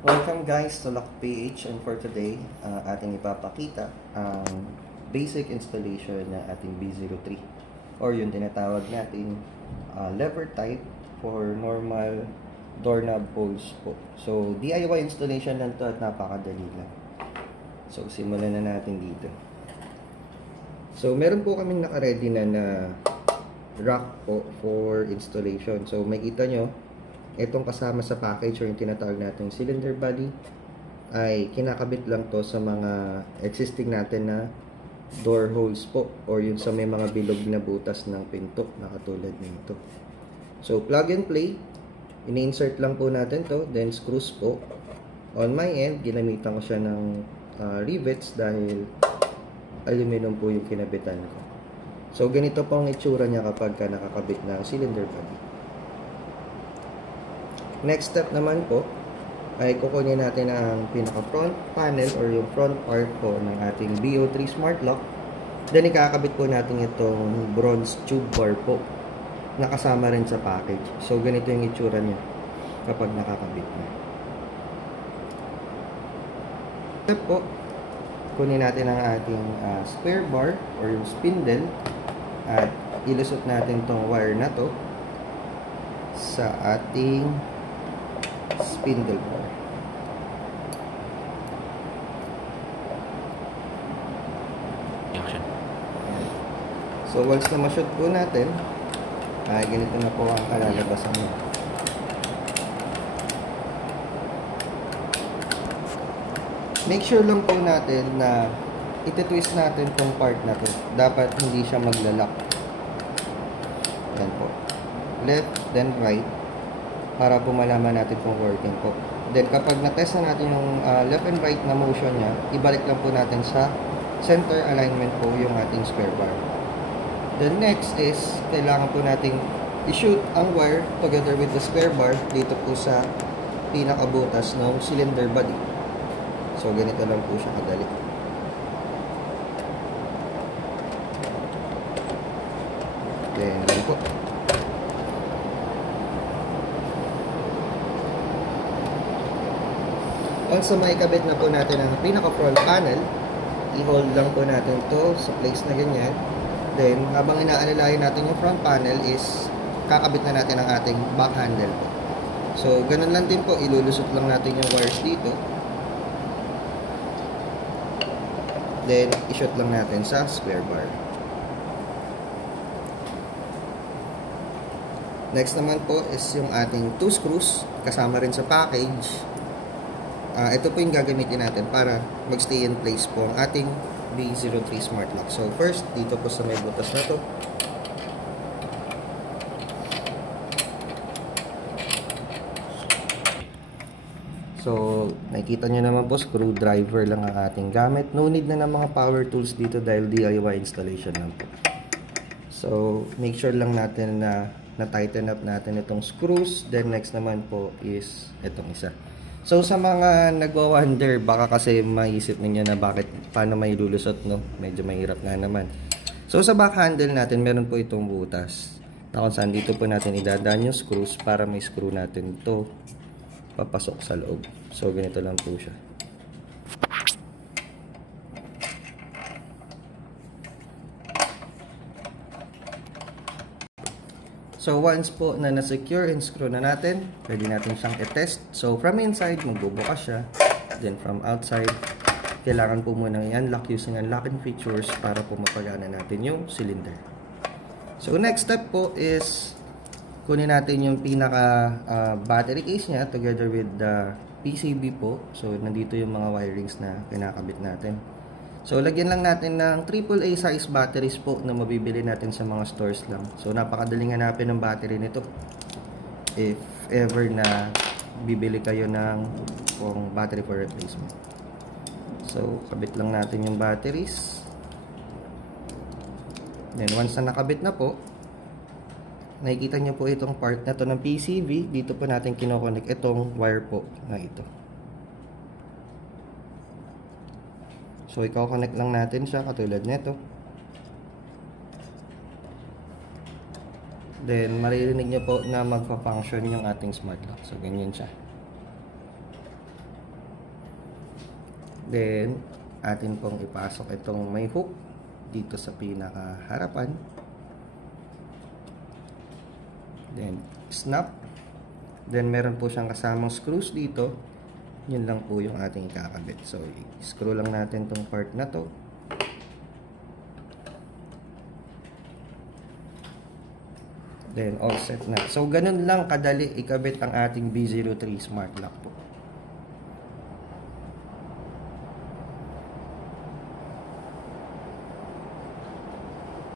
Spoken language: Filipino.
Welcome guys to Lock PH, and for today, ating ipapakita ang basic installation ng ating B03 or yung tinatawag natin lever type for normal doorknob holes po. So DIY installation lang to at napakadali lang. So simulan na natin dito. So meron po kaming naka-ready na rack po for installation. So makita nyo, itong kasama sa package or yung tinatawag natin cylinder body ay kinakabit lang to sa mga existing natin na door holes po or yung sa may mga bilog na butas ng pinto na katulad nito. So plug and play, ini-insert lang po natin to, then screws po. On my end, ginamitan ko siya ng rivets dahil aluminum po yung kinabitan ko. So ganito po ang itsura niya kapag nakakabit ng cylinder body. Next step naman po ay kukunin natin ang pinaka front panel or yung front part po ng ating BO3 Smart Lock. Then ikakabit po natin itong bronze tube bar po na kasama rin sa package. So ganito yung itsura niya kapag nakakabit na. Step po, kunin natin ang ating square bar or yung spindle at ilusot natin tong wire na to sa ating spindle bar. So once na ma-shoot po natin, ganito na po ang kalalabasan niya. Make sure lang po natin na iti-twist natin tong part na to. Dapat hindi siya maglalak. Yan po. Left, then right. Para po malaman natin kung working po. Then kapag na-test na natin yung left and right na motion niya, ibalik lang po natin sa center alignment po yung ating square bar. The next is, kailangan po nating i-shoot ang wire together with the square bar dito po sa pinakabutas ng cylinder body. So ganito lang po siya kadali. Then ganito po. Once na maikabit na po natin ang pinaka-front panel, i-hold lang po natin to sa place na ganyan. Then, habang inaalalayan natin yung front panel is kakabit na natin ang ating back handle po. So, ganun lang din po, ilulusot lang natin yung wires dito. Then, i-shoot lang natin sa square bar. Next naman po is yung ating 2 screws, kasama rin sa package. Ito po yung gagamitin natin para magstay in place po ang ating B03 Smart Lock. So first, dito po sa may butas na to. So, nakikita nyo naman po, screwdriver lang ang ating gamit. No need na ng mga power tools dito dahil DIY installation lang po. So, make sure lang natin na na-tighten up natin itong screws. Then next naman po is itong isa. So sa mga nagwa-wonder, baka kasi maisip niyo na paano may lulusot, no? Medyo mahirap nga naman. So sa back handle natin, meron po itong butas. Na kung saan dito po natin idadaan yung screws para may screw natin ito papasok sa loob. So ganito lang po siya. So once po na na-secure and screw na natin, pwede natin siyang i-test. So from inside, magbubukas siya. Then from outside, kailangan po munang i-unlock using unlocking features para po mapagana natin yung cylinder. So next step po is kunin natin yung pinaka battery case niya together with the PCB po. So nandito yung mga wirings na kinakabit natin. So, lagyan lang natin ng AAA size batteries po na mabibili natin sa mga stores lang. So, napakadaling hanapin ng battery nito. If ever na bibili kayo ng battery for replacement. So, kabit lang natin yung batteries. Then, once na nakabit na po, nakikita nyo po itong part na to ng PCB. Dito po natin kinoconnect itong wire po na ito. So, i-connect lang natin siya katulad nito. Then, maririnig nyo po na magpa-function yung ating smart lock. So, ganyan siya. Then, atin pong ipasok itong may hook dito sa pinakaharapan. Then, snap. Then, meron po siyang kasamang screws dito. Yun lang po yung ating ikakabit. So, screw lang natin tong part na to. Then, all set na. So, ganun lang kadali ikabit ang ating B03 smart lock po.